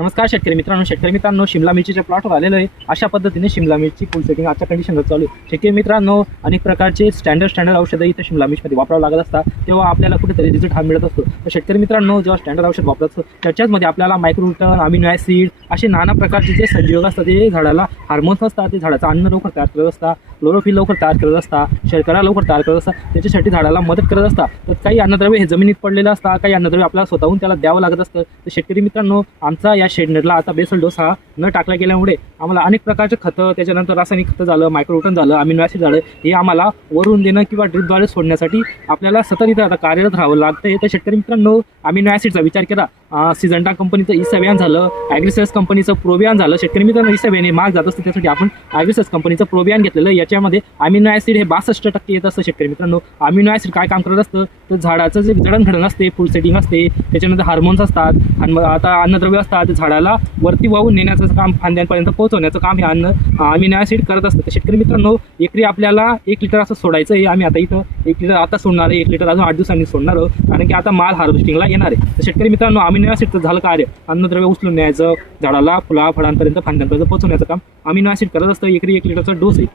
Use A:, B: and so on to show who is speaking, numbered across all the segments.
A: नमस्कार शेतकरी मित्रांनो शेतकरी मित्रांनो शिमला मिरचीच्या प्लॉटवर आलेलं आहे. अशा पद्धतीने शिमला मिरची फुल सेटिंग आजच्या कंडिशनवर चालू आहे. शेतकरी मित्रांनो अनेक प्रकारचे स्टँडर्ड स्टँडर्ड औषधं इथं शिमला मिरचीमध्ये वापरावं लागत असतात. तेव्हा आपल्याला कुठेतरी रिझल्ट हा मिळत असतो. तर शेतकरी मित्रांनो जेव्हा स्टँडर्ड औषध वापरत असतो त्याच्याचमध्ये आपल्याला मायक्रोटन अमिनो ॲसिड असे नाना प्रकारचे जे संजीवक असतात ते झाडाला हार्मोन्स असतात. ते झाडाचं अन्न लवकर तयार करत असतात. क्लोरोफिल लवकर तयार करत असतात. शर्करा लवकर तयार करत असतात. त्याच्यासाठी झाडाला मदत करत असतात. तर काही अन्नद्रव्य हे जमिनीत पडलेलं असतात. काही अन्नद्रव्य आपल्याला स्वतःहून त्याला द्यावं लागत असतं. तर शेतकरी मित्रांनो आमचा या शेडनेटला आता बेसल डोस हा न टाकला गेल्यामुळे आम्हाला अनेक प्रकारचे खतं त्याच्यानंतर रासायनिक खतं झालं मायक्रोटन झालं अमिनो ॲसिड झालं हे आम्हाला वरून देणं किंवा ड्रिपद्वारे सोडण्यासाठी आपल्याला सतत इथं आता कार्यरत राहावं लागतं तर शेतकरी मित्रांनो अमिनो ॲसिडचा विचार केला. सिजंटा कंपनीचं इसेव्यान झालं ॲग्रिसेस कंपनीचं प्रोबियान झालं. शेतकरी मित्रांनो इसेव्यान हे महाग जात असतं त्यासाठी आपण ॲग्रिसेस कंपनीचं प्रोबियान घेतलेलं याच्यामध्ये अमिनो ॲसिड हे बासष्ट टक्के येत असतं शेतकरी मित्रांनो. अमिनो ॲसिड काय काम करत असतं? तर झाडाचं जे जडणघडण असते फुल सेटिंग असते त्याच्यानंतर हार्मोन्स असतात आणि आता अन्नद्रव्य असतात झाडाला वरती वाहून नेण्याचं काम फांद्यांपर्यंत पोहोचवण्याचं काम हे अन्न आम्ही ॲसिड करत असतो. तर शेतकरी मित्रांनो एकरी आपल्याला एक लिटर असं सोडायचं आहे. आम्ही आता इथं एक लिटर आता सोडणार आहे. एक लिटर अजून आठ दिवसांनी सोडणार आहोत. कारण की आता माल हार्वेस्टिंगला येणार आहे. तर शेतकरी मित्रांनो आम्ही ॲसिडचं झालं कार्य. अन्नद्रव्य उचलून न्यायचं झाडाला फुला फळांपर्यंत फांद्यांपर्यंत पोहोचवण्याचं काम आम्ही ॲसिड करत असतो. एकरी एक लिटरचा डोस आहे.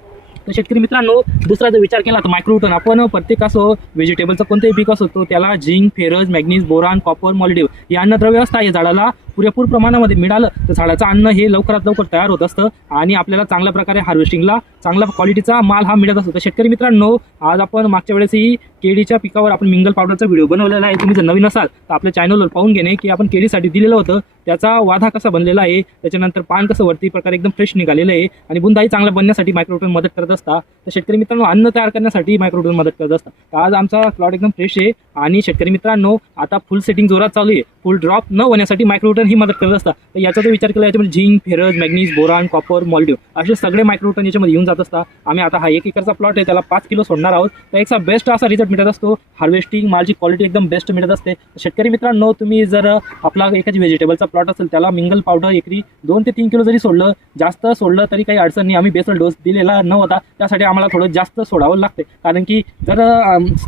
A: तर शेतकरी मित्रांनो दुसरा जर विचार केला तर मायक्रोटन आपण प्रत्येक असो व्हेजिटेबलचं कोणतंही पीक असो तो त्याला zinc ferrous manganese boron copper molybdenum हे अन्नद्रव्य असतात या झाडाला पुरेपूर प्रमाणामध्ये मिळालं तर झाडाचं अन्न हे लवकरात लवकर तयार होत असतं आणि आपल्याला चांगल्या प्रकारे हार्वेस्टिंगला चांगला क्वालिटीचा माल हा मिळत असतो. तर शेतकरी मित्रांनो आज आपण मागच्या वेळेसही केळीच्या पिकावर आपण मिंगल पावडरचा व्हिडिओ बनवलेला आहे. तुम्ही जर नवीन असाल तर आपल्या चॅनलवर पाहून घेणे की आपण केळीसाठी दिलेलं होतं. त्याचा वाधा कसा बनलेला आहे त्याच्यानंतर पान कसं वरती प्रकारे एकदम फ्रेश निघालेलं आहे आणि बुंदाही चांगला बनण्यासाठी मायक्रोटोन मदत करत असता तर शेतकरी मित्रांनो अन्न तयार करण्यासाठी मायक्रोटोन मदत करत असतात. तर आज आमचा प्लॉट एकदम फ्रेश आहे आणि शेतकरी मित्रांनो आता फुल सेटिंग जोरात चालू आहे. फुल ड्रॉप न होण्यासाठी मायक्रोटन ही मदत करत असतात. तर याचा जर विचार केला याच्यामध्ये zinc ferrous manganese boron copper molybdenum असे सगळे मायक्रोटन याच्यामध्ये येऊन जात असतात. आम्ही आता हा एक एकरचा प्लॉट आहे त्याला पाच किलो सोडणार आहोत. तर एकचा बेस्ट असा रिझल्ट मिळत असतो. हार्वेस्टिंग मालची क्वालिटी एकदम बेस्ट मिळत असते. शेतकरी मित्रांनो तुम्ही जर आपला एखादी व्हेजिटेबलचा प्लॉट असेल त्याला मिंगल पावडर एकरी दोन ते तीन किलो जरी सोडलं जास्त सोडलं तरी काही अडचण नाही. आम्ही बेसल डोस दिलेला न होता त्यासाठी आम्हाला थोडं जास्त सोडावं लागते. कारण की जर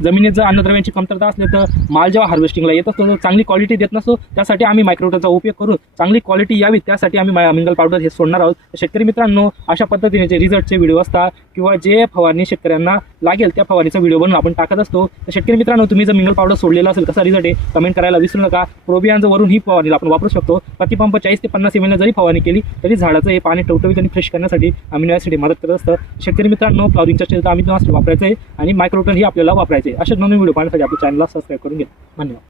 A: जमिनीत जर अन्नद्रव्यांची कमतरता असली तर माल जेव्हा हार्वेस्टिंगला येत असतो तर चांगली क्वालिटी देत नसतो. त्यासाठी आम्ही मायक्रोटनचा उपयोग करून चांगली क्वालिटी यावी त्यासाठी आम्ही मा- मिंगल पावडर हे सोडणार आहोत. शेतकरी मित्रांनो अशा पद्धतीने जे रिझल्टचे व्हिडिओ असतात किंवा जे फवारणी शेतकऱ्यांना लागेल त्या फवारणीचा व्हिडिओ बनवून आपण टाकत असतो. तर शेतकरी मित्रांनो तुम्ही जर मिंगल पावडर सोडलेला असेल कसा रिझल्ट आहे? कमेंट करायला विसरू नका. प्रोबियांजवरून ही फवारणीला आपण वापरू शकतो. प्रतिपंप चाळीस ते पन्नास एम जरी फवारणी केली तरी झाडाचं हे पाणी टवटवीत आणि फ्रेश करण्यासाठी आम्ही यासाठी मदत करत असतं. शेतकरी मित्रांनो फ्लॉरिंगच्या स्टेजचा आम्ही वापरायचं आहे आणि मायक्रोटन ही आपल्याला वापरायचे असे नवीन व्हिडिओ पाहण्यासाठी आपल्या चॅनलला सबस्क्राईब करून घ्या. धन्यवाद.